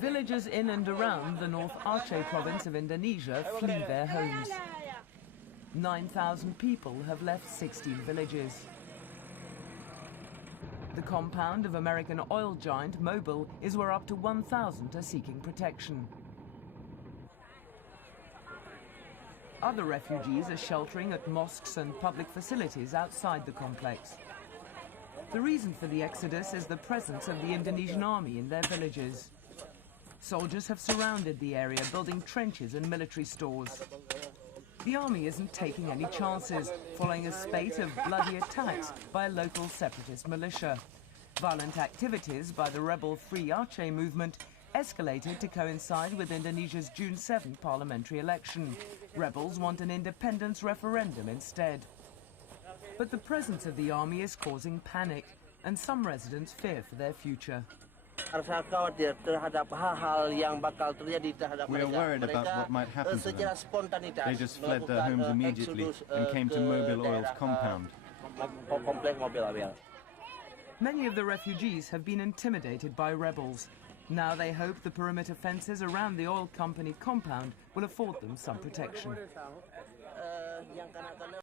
Villagers in and around the North Aceh province of Indonesia flee their homes. 9,000 people have left 16 villages. The compound of American oil giant Mobil is where up to 1,000 are seeking protection. Other refugees are sheltering at mosques and public facilities outside the complex. The reason for the exodus is the presence of the Indonesian army in their villages. Soldiers have surrounded the area, building trenches and military stores. The army isn't taking any chances, following a spate of bloody attacks by a local separatist militia. Violent activities by the rebel Free Aceh movement escalated to coincide with Indonesia's June 7 parliamentary election. Rebels want an independence referendum instead. But the presence of the army is causing panic, and some residents fear for their future. We are worried about what might happen to them. They just fled their homes immediately and came to Mobil Oil's compound. Many of the refugees have been intimidated by rebels. Now they hope the perimeter fences around the oil company compound will afford them some protection.